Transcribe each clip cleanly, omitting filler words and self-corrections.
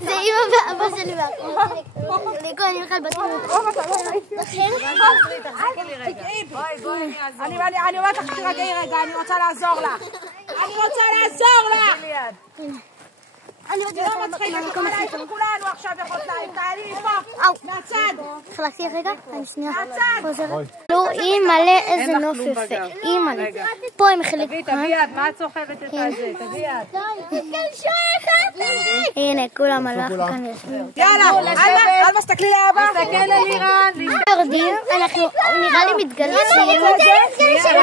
זה אמא ואבא שלי לכל אני אוכל בטוח. אני אומרת לך, תרגעי רגע, אני רוצה לעזור לך. אני לא מצחיק, אני יכולה להעיף כולנו עכשיו בחוטליים. תעלי מפה, מהצד. חלקתי רגע, אני שנייה חוזרת. לא, היא מלא איזה נוף יפה. היא מלא. פה הם חלק. תביא יד, מה את סוחבת את הזה? תביא יד. הנה, כולם הלכו כאן יושבים. יאללה, אלמה, תסתכלי לאבא. תסתכל על לירן. יורדים, אנחנו נראה לי מתגלשים.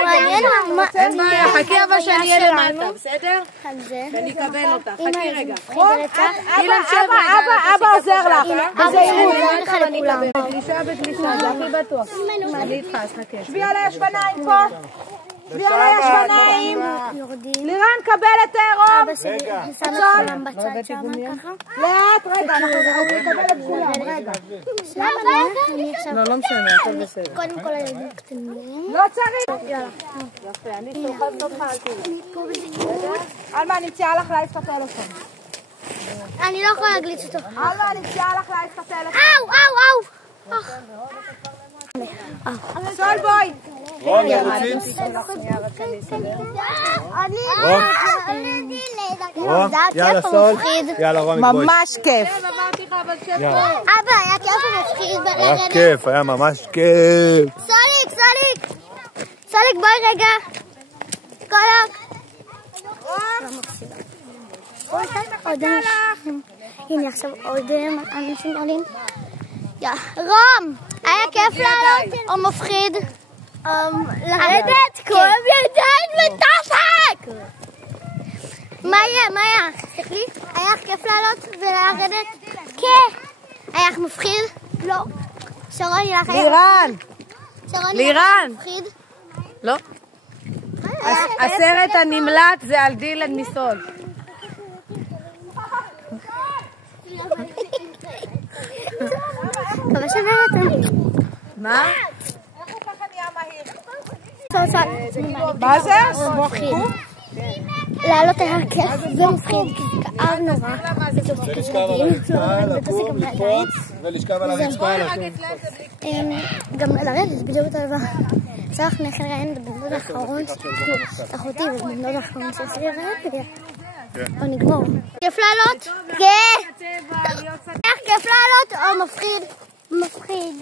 מעניין מה... אין בעיה, חכי אבא שאני אהיה למטה, בסדר? על זה. ואני אקבל אותך, חכי רגע. אבא עוזר לך. בגלישה, זה הכי בטוח. אני איתך, אז חכה. שבי על הישבניים פה. לירן, קבל את העירום. אבא שלי שם את כולם בצד שם ככה. לאט, רגע, אנחנו נקבל את כולם, רגע. לא משנה, הכל בסדר. קודם כל הילדים קטנים. לא צריך. יאללה. יפה, אני סוחבת אותך על תיאור. אלמה, אני מציעה לך להעיף את הטלפון. אני לא יכולה להגליץ אותו. אלמה, אני מציעה לך להעיף את הטלפון. אאו! סול בואי. רון, רוצים? רון, יאללה סול. יאללה רון, בואי. ממש כיף. אבא, היה כיף ומפחיד ברגע. היה כיף, היה ממש כיף. סוליק, בואי רגע. קולוק. הנה עכשיו עוד אנשים עולים. רום, היה כיף לעלות או מפחיד? לרדת כולם ידיים וטפק! מאיה, תסתכלי, היה כיף לעלות ולרדת? כן. היה מפחיד? לא. שרוני לך היה לירן. מפחיד? לא. הסרט הנמלט זה על דילן מסול. מקווה שנהנתם. מה? מה זה? מפחיד. לעלות היה כיף ומפחיד כי זה כאב נורא. ולשכב על הרצפה. גם לרדת בדיוק אותו דבר. עכשיו אנחנו נלך לראיין בבנוד האחרון אחותי ובבנוד האחרון שיש לי לרדת או נגמור. כיף לעלות? כן. איך כיף לעלות או מפחיד? מפחיד.